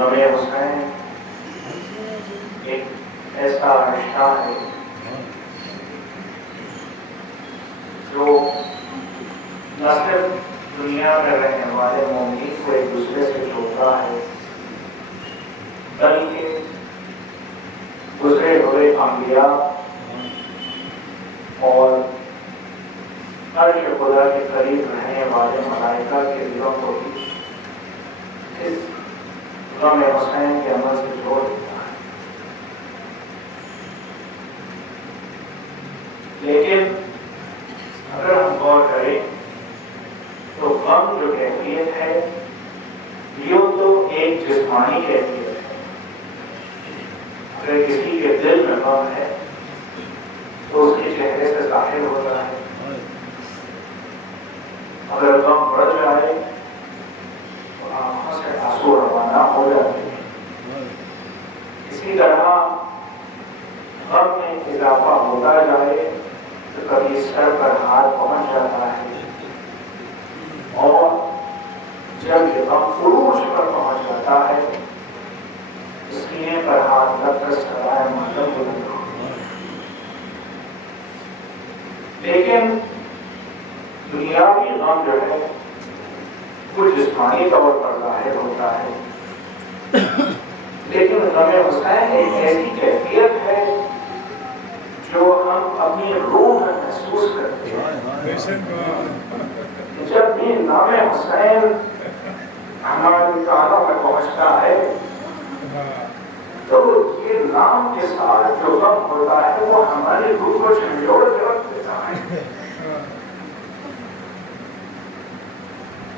गमे हुसैन एक ऐसा रिश्ता है जो न सिर्फ दुनिया में रहने वाले मोमिन को एक दूसरे से जोड़ता है, बल्कि गुजरे हुए अंबिया और अर्श खुदा के करीब रहने वाले मलाइका के दिलों को भी इस गमे हुसैन के अमल से जोड़ देता है। लेकिन अगर हम गौर करें तो गम जो कैफियत है यूं तो एक जिस्मानी कैफियत है। अगर किसी के दिल में गम है तो उसके चेहरे से जाहिर होता है। अगर गम बढ़ जाए तो आंखों से आंसू रवाना हो जाते हैं। इसी तरह गम में इजाफा होता जाए तो कभी सर पर हाथ पहुंच जाता है और जब ये गम फुरूश पर पहुंच जाता है सीने पर हाथ रखकर सराय मातम बुलंद हो। लेकिन दुनियावी गम जो है वो जिस्मानी तौर पर जाहिर होता है, लेकिन गमे हुसैन एक ऐसी कैफियत है जो हम अपनी रूह में महसूस करते हैं। जब भी नामे हुसैन हमारे कानों में पहुंचता है तो ये नाम के साथ जो गम होता है वो हमारी रूह को झंझोड़ के रख देता है।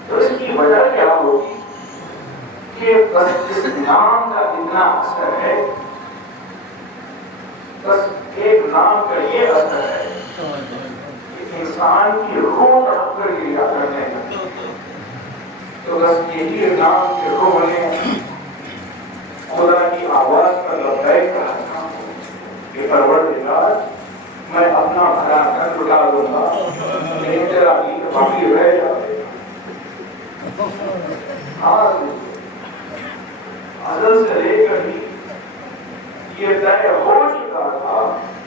तो इसकी वजह क्या होगी कि बस इस नाम का इतना असर है, बस एक नाम का ये असर है कि इंसान की रूह तड़प कर गिरा करने लगे। तो बस यही नाम के रूह ने खुदा की आवाज पर लबैक कहा था कि परवरदिगार मैं अपना भला घर लुटा दूंगा, लेकिन तेरा गीत बाकी रह जाएगा। असल से लेकर ही ये तय हो चुका था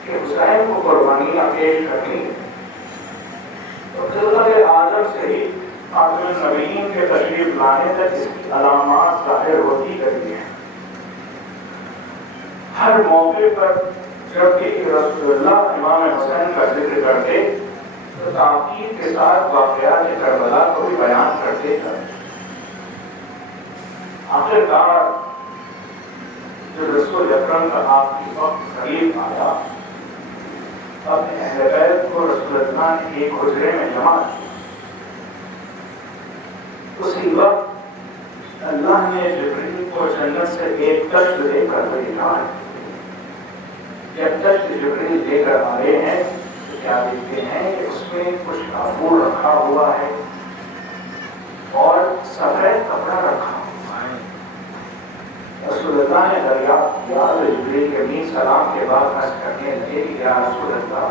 कि हुसैन को कुर्बानियां पेश करनी। तो खिलकत आदम से ही आखिर नबीन के तशरीफ लाने तक इसकी अलामात जाहिर होती गई हैं। हर मौके पर जब भी रसूलुल्लाह इमाम हुसैन का जिक्र करते तो ताकीद के साथ वाक़यात करबला को भी बयान करते थे। आखिरकार जब रसूल अकरम का आखिरी वक्त करीब आया, अपने अहले बैत को रसूलुल्लाह ने एक हुजरे में जमा किया। उसी वक्त अल्लाह ने जिब्रील को जन्नत से एक कष्ट देकर भेजा है। जब कष्ट जिब्रील लेकर आए हैं तो क्या देखते हैं कि उसमें कुछ काफूर रखा हुआ है और सफेद कपड़ा रखा हुआ है। रसूलुल्लाह ने दरियाफ्त किया तो जिब्रील के मीन सलाम के बाद अर्ज करने लगे कि या रसूलुल्लाह,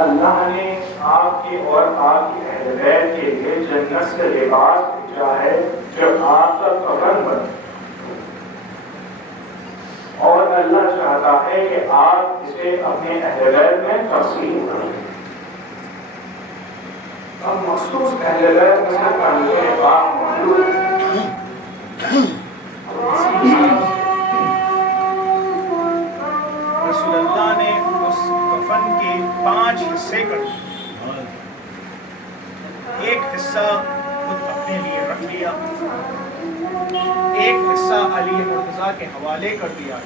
अल्लाह ने आपके और आपके अहले बैत के लिए जन्नत से लिबास भेजा है जो आपका कफन बने, और अल्लाह चाहता है कि आप इसे अपने अहले बैत में तक़सीम करें। अब मखसूस अहले बैत में से बात मौजूद है। रसूलुल्लाह ने उस कफन के 5 हिस्से कर दिए। एक हिस्सा खुद अपने लिए रख लिया, एक हिस्सा अली मुर्तज़ा के हवाले कर दिया,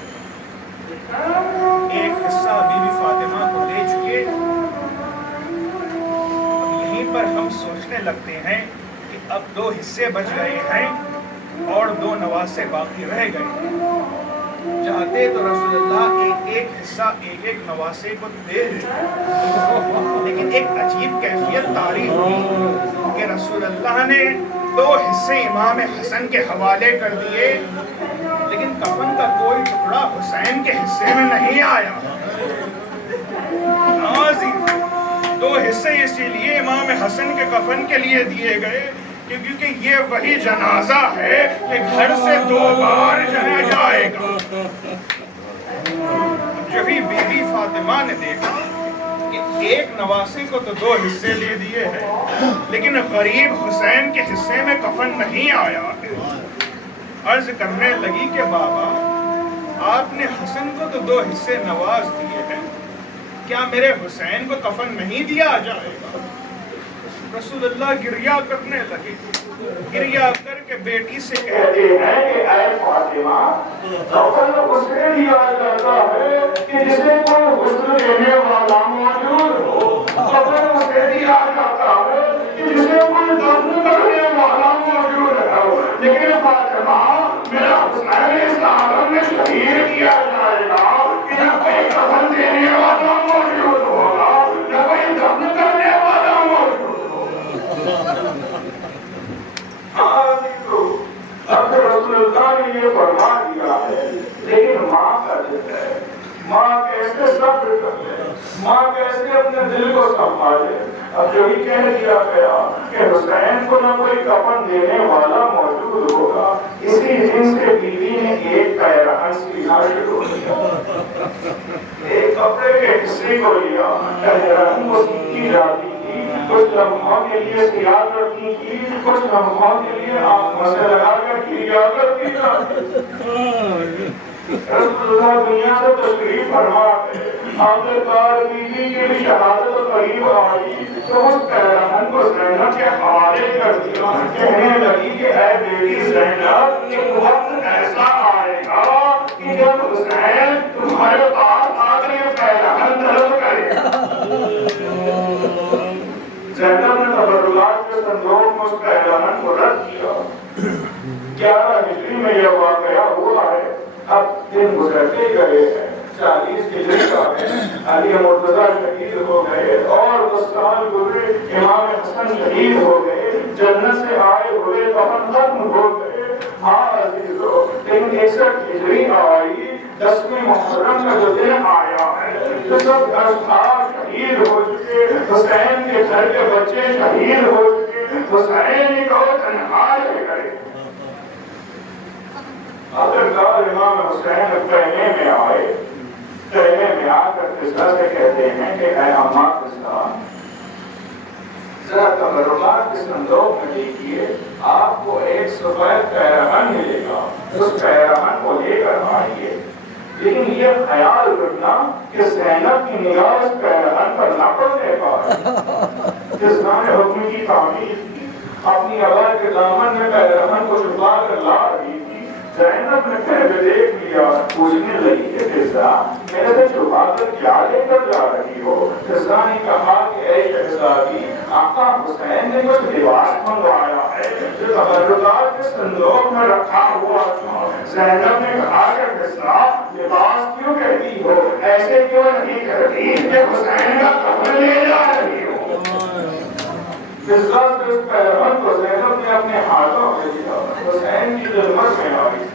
एक हिस्सा बीबी फातिमा को दे चुके। अब यहीं पर हम सोचने लगते हैं कि अब 2 हिस्से बच गए हैं और 2 नवासे बाकी रह गए। चाहते तो रसूलुल्लाह एक हिस्सा एक नवासे को दे देते, लेकिन एक अजीब कैफियत तारी हुई कि रसूलुल्लाह ने 2 हिस्से इमाम हसन के हवाले कर दिए, लेकिन कफन का कोई टुकड़ा हुसैन के हिस्से में नहीं आया। 2 हिस्से इसीलिए इमाम हसन के कफन के लिए दिए गए क्योंकि ये वही जनाजा है कि घर से 2 बार जाया जाएगा। जब ही बीवी फातिमा ने देखा कि एक नवासे को तो 2 हिस्से दे दिए हैं, लेकिन गरीब हुसैन के हिस्से में कफन नहीं आया है, अर्ज करने लगी कि बाबा, आपने हसन को तो 2 हिस्से नवाज दिए हैं, क्या मेरे हुसैन को कफन नहीं दिया जाएगा? रसूलुल्लाह गिरिया करने लगे। गिरिया करके बेटी से कहते हैं कि ऐ फातिमा, कफन उसे दिया जाता है कि जिसे कोई हुस्न देने वाला मौजूद हो। कफन उसे दिया जाता है कि जिसे कोई दफन करने वाला मौजूद हो। लेकिन फातिमा, मेरा हुसैन इस आलम में शहीद किया जाएगा कि न कोई कफन देने वाला मौजूद होगा, न कोई दफन करने वाला मौजूद होगा। अब रसूलुल्लाह ने ये फरमा दिया है, लेकिन माँ का दिल है, माँ कैसे सब्र कर ले, माँ कैसे अपने दिल को संभाले। अब जो ही कह दिया गया कि हुसैन को न कोई कफन देने वाला मौजूद होगा, इसी दिन से बीवी ने एक पैरहन सीना शुरू किया, एक कपड़े के हिस्से को लिया, पैरहन को सीखी जाती, कुछ लम्हों के लिए सिया करती थी, कुछ लम्हों के लिए आंखों से लगाकर किया करती थी। रसूलुल्लाह दुनिया से तशरीफ फरमा है, आखिरकार बीवी की शहादत करीब आई तो उस पैरहन को ज़ैनब के हवाले कर दिया। कहने लगी कि ऐ बेटी ज़ैनब, एक वक्त ऐसा आएगा कि जब हुसैन तुम्हारे पास आकर ये पैरहन तलब करेगा। ज़ैनब ने तबर्रुआत के संदूक में उस पैरहन को रख दिया। 11 हिजरी में यह वाक़या हुआ है। अब दिन गुजरते गए हैं, 40 हिजरी का है, अली मुर्तज़ा शहीद हो गए और 10 साल गुजरे, इमाम हसन शहीद हो गए, जन्नत से आए हुए कफन खत्म हो गए। हाँ अज़ीज़ों, लेकिन 61 हिजरी आई, 10वीं मुहर्रम का जो दिन आया है, तो सब अशखास शहीद हो चुके, हुसैन के घर के बच्चे शहीद हो चुके, हुसैन को तन्हा रह गए। आखिरकार इमाम हुसैन कहने में आए, कहने में आकर किस्सा से कहते हैं कि ऐ अम्मा किस्सा, जरा तबर्रुआत के संदूक में देखिए, आपको एक सफेद पैरहन मिलेगा, उस पैरहन को लेकर आइए। लेकिन ये ख्याल रखना कि ज़ैनब की निगाह इस पैरहन पर न पड़ने पाए। किस्सा ने हुक्म की तामील की, अपनी अबा के दामन में पैरहन को छुपा कर ला रही थी। ज़ैनब ने फिर देख लिया, पूछने लगी कि किस्सा, मेरे से छुपा कर क्या लेकर जा रही हो? किस्सा ने कहा कि ऐ शहज़ादी, आका हुसैन ने कुछ लिबास मंगवाया है जो तबर्रुआत के संदूक में रखा हुआ था। ज़ैनब ने कहा कि किस्सा, लिबास क्यों कहती हो, ऐसे क्यों नहीं कहती कि हुसैन का कफन ले जा रही हो? इस पैरहन को ज़ैनब ने अपने हाथों में लिया, हुसैन की खिदमत में आई,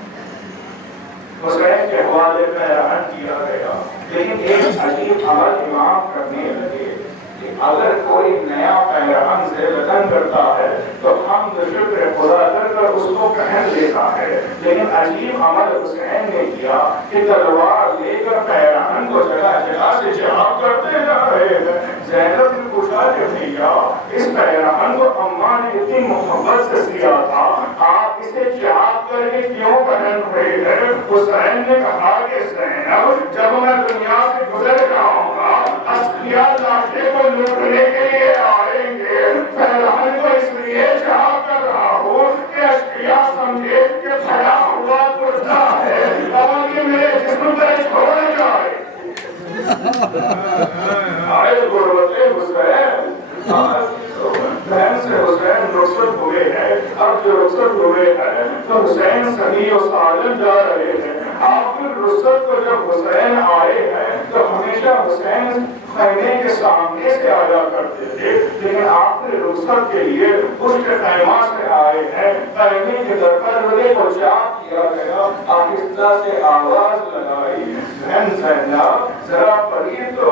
हुसैन के हवाले पैरहन किया गया। लेकिन एक अजीब अमल इमाम करने लगे कि अगर कोई नया पैरहन से वतन करता है तो हम शुक्र खुदा कर उसको पहन लेता है। लेकिन अजीब अमल हुसैन ने किया कि तलवार लेकर पैरहन को जगह जगह से जहां करते जा रहे हैं। ज़ैनब ने पूछा कि भैया, इस पैरहन को अम्मा ने इतनी मोहब्बत से सिया था, आप इसे जहां करके क्यों पहन रहे हैं? हुसैन ने कहा कि ज़ैनब, जब मैं दुनिया से गुजर जाऊंगा, अस्किया लाशें को लूटने के लिए आएंगे। पैरहन को इसलिए जहां कर रहा हूँ कि अस्किया समझे कि फटा हुआ कुर्ता है और ये मेरे जिस्म पर छोड़ जाए। आए गुरबते हुसैन, बहन से हुसैन रुखसत हुए हैं। अब जो रुखसत हुए हैं तो हुसैन सही और सालन जा रहे हैं। आखिर रुखसत को जब हुसैन आए हैं तो हमेशा हुसैन खैमे के सामने से आया करते थे, लेकिन आखिर रुखसत के लिए पुष्ट खैमा से आए आए हैं। खैमे के दरवाजे को चाक किया गया, आहिस्ता से आवाज लगाई, बहन ज़ैनब जरा पढ़िए तो।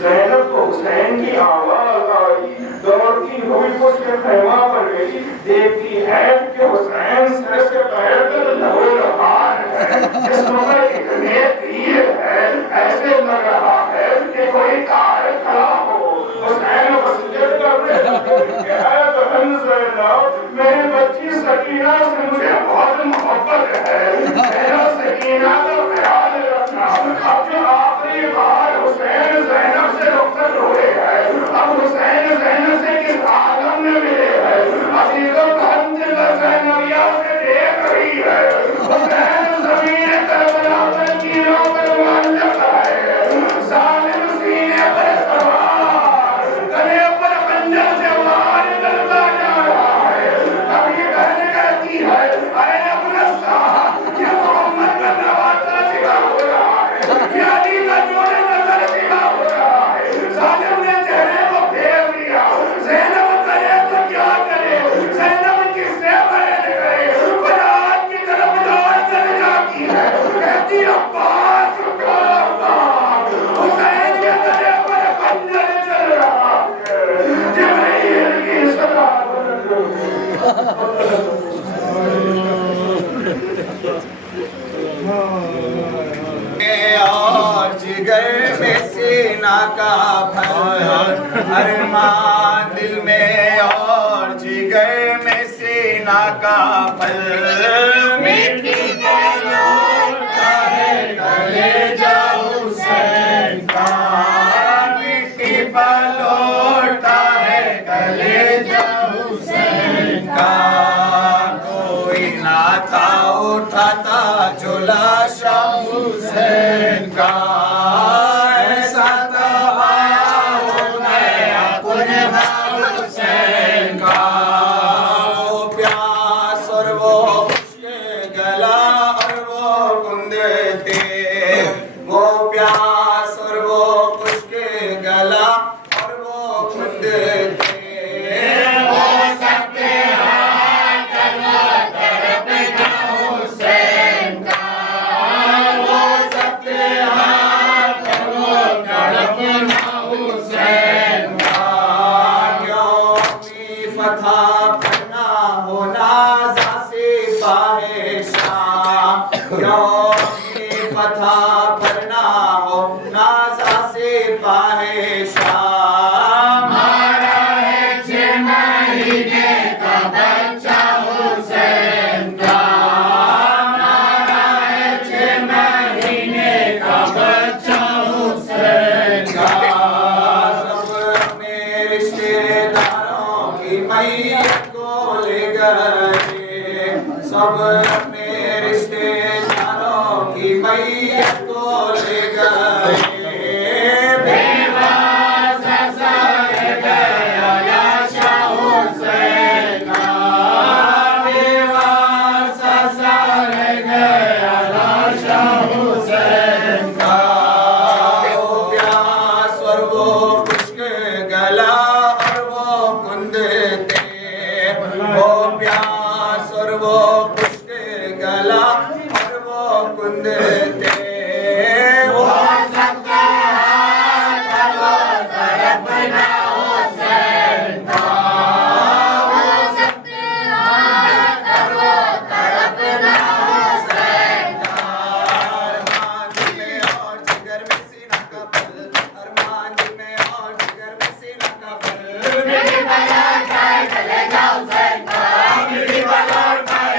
ज़ैनब को हुसैन की आवाज आई, दौड़ती हुई उसके खैमा पर गई, देखती है कि हुसैन सर से पैर तक लहू लहान है, जिस्म पर इतने तीर है, ऐसे लग रहा है कि कोई कार खड़ा हो। हुसैन वसीयत करने लगे, बहन ज़ैनब मेरी बच्ची सकीना से मुझे बहुत मोहब्बत है, मेरा सकीना का ख्याल रखना। अब जो आखिरी बार हुसैन ज़ैनब से रुखसत हुए हैं, अब हुसैन ज़ैनब से किस आलम में मिले हैं, अजीज़ों बहन दिल ज़ैनबिया से देख रही है। हुसैन ज़मीन करबला पर कीलों पर मुअल्लक़ है, ज़ालिम सीने पर सवार, गले पर खंजर से वार करता जा रहा है। अब ये बहन कहती है, अरे अपना साहब, ये मोहम्मद का नवासा सिवा हो रहा है, ये अली का जोड़े नजर सिवा हो रहा है। ज़ालिम ने चेहरे को फेर लिया, ज़ैनब करे तो क्या करे, ज़ैनब किससे बयान करे, बरात की तरफ दौड़ कर जाती है, कहती अब्बास का अब्बास, हुसैन के गले पर खंजर चल रहा है, जिब्रील की सदा और जिगर में सीना का फल, अरमान दिल में और जिगर में सीना का फल, मिट्टी पे लौटता है कलेजा हुसैन का, मिट्टी पे लौटता है कलेजा हुसैन का। कोई ना था उठाता जो लाशा हुसैन का, ऐसा दबाव हो गया कुनहा हुसैन का। वो प्यास और वो खुश्के गला और वो कुंदे थे, वो प्यास और वो खुश्के गला और वो कुंदे थे। हो सकते हैं कलमा तरफ हुसैन का, हो सकते हैं कलमा हुसैन का। क्यों अपनी फतह पढ़ना हो नाज़ा सिपाहे शाम, क्यों अपनी फतह पढ़ना हो नाज़ा सिपाहे शाम। मारा है 6 महीने का बच्चा हुसैन का, मारा है 6 महीने का बच्चा हुसैन का। सब अपने रिश्तेदारों की मैयत को ले गए, सब अपने रिश्तेदारों की मैयत को ले गए। बेवासा सर गया लाशा हुसैन का, बेवासा सर गया लाशा हुसैन का। वो प्यास और वो खुश्क गला और वो कुंदे थे, वो प्यास और वो खुश्क गला और वो कुंदे थे। वो सकता है तलवार तरफना हुसैन का, हो सकते हैं तलवार तरफना हुसैन का। अरमान दिल में और जिगर में सीना का पल, अरमान दिल में और जिगर में सीना का पल, मेरी बला जाए कलेजा हुसैन का, मेरी बला जाए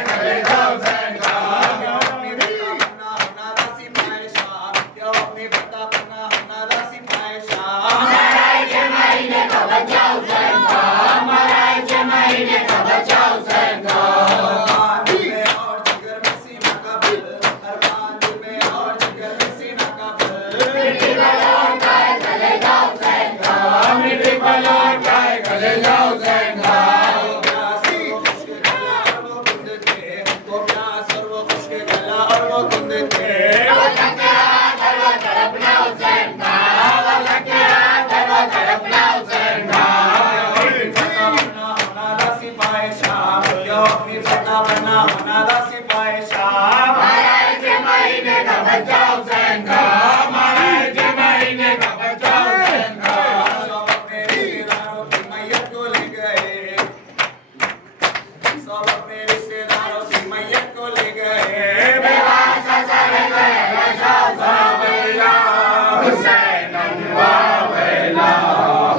क्यों अपनी फतह बनना मनादा सिपाही शाह मारा है के महीने का बच्चा हुसैन का, मारा है के महीने का बच्चा हुसैन का। सब अपने रिश्तेदारों की मैयत को ले गए, सब अपने रिश्तेदारों की मैयत को ले गए। बेवार चाचा रह गए लाशा वावेला हुसैन वावेला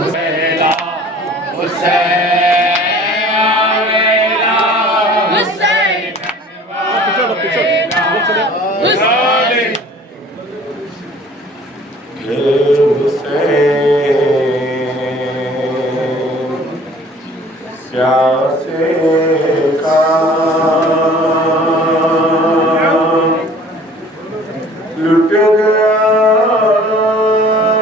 हुसैन हुसैन लुट गया है बावेला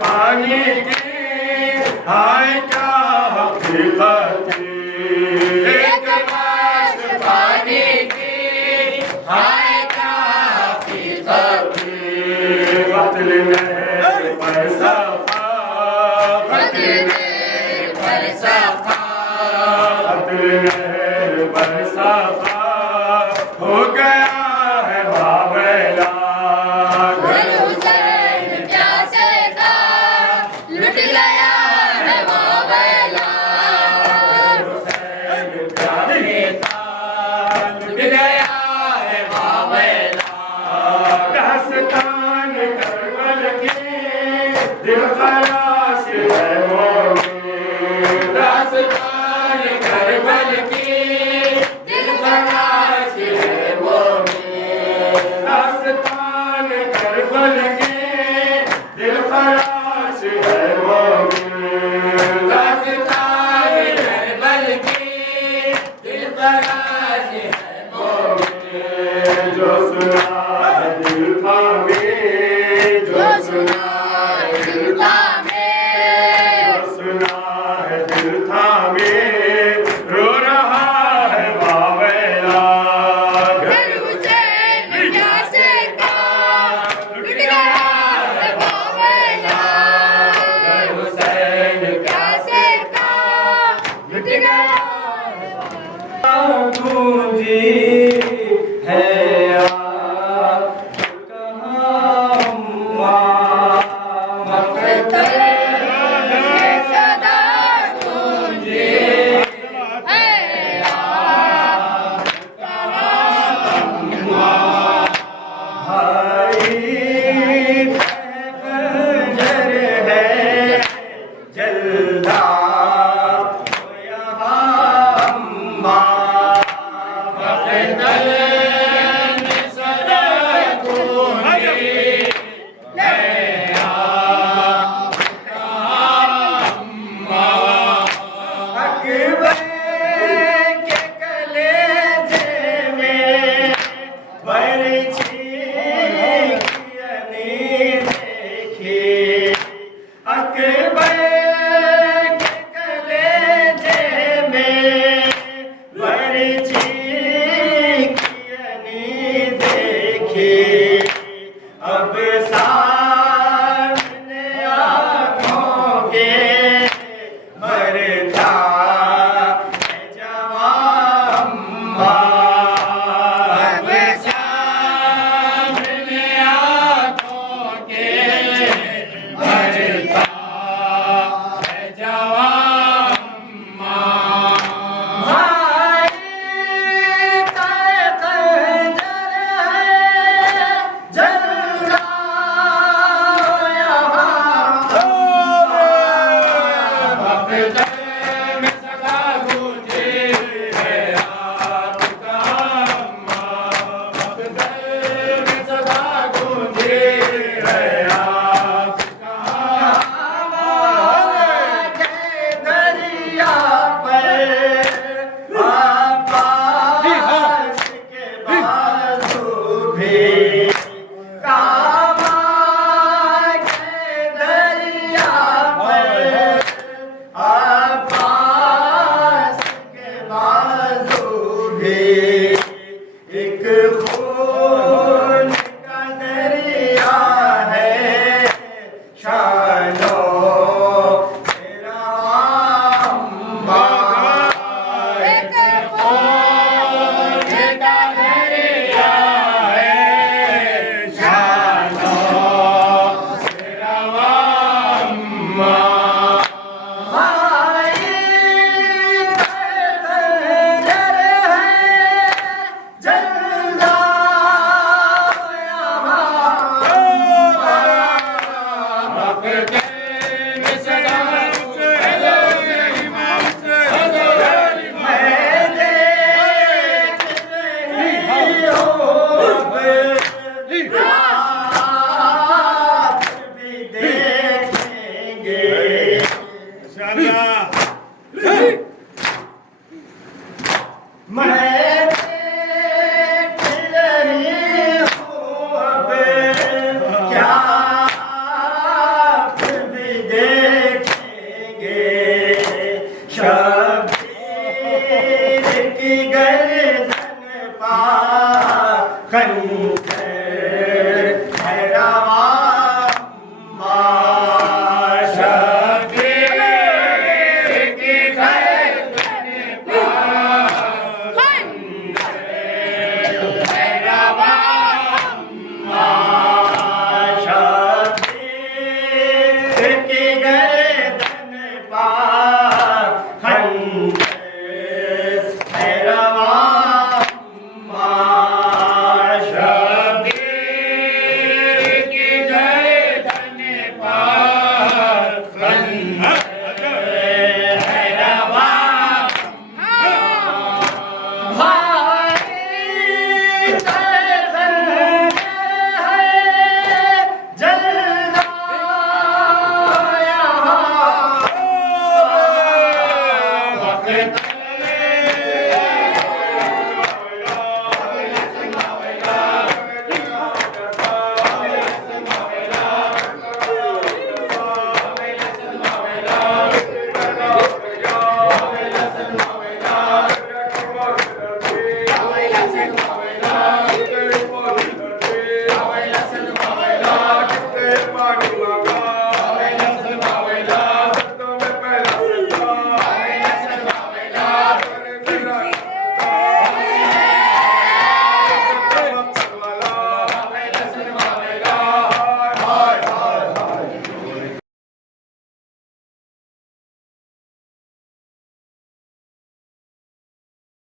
पानी की हाय क्या हकीकत थी। एक गिलास पानी की हाय क्या हकीकत थी। कत्ल नहर पर सफा, कत्ल नहर पर सफा, कत्ल नहर पर सफा हो गया है बावेला। घर हुसैन प्यासे का लुट गया है बावेला। हुसैन प्यासे का लुट गया है बावेला। दास्तान करबल की दिल खलास है मोमिन। दास्तान करबल की दिल खलास है मोमिन। दास्तान करबल की दिल खलास है मोमिन। दास्तान करबल की दिल खलास है मोमिन। जो सुना दिल थामे, जो सुना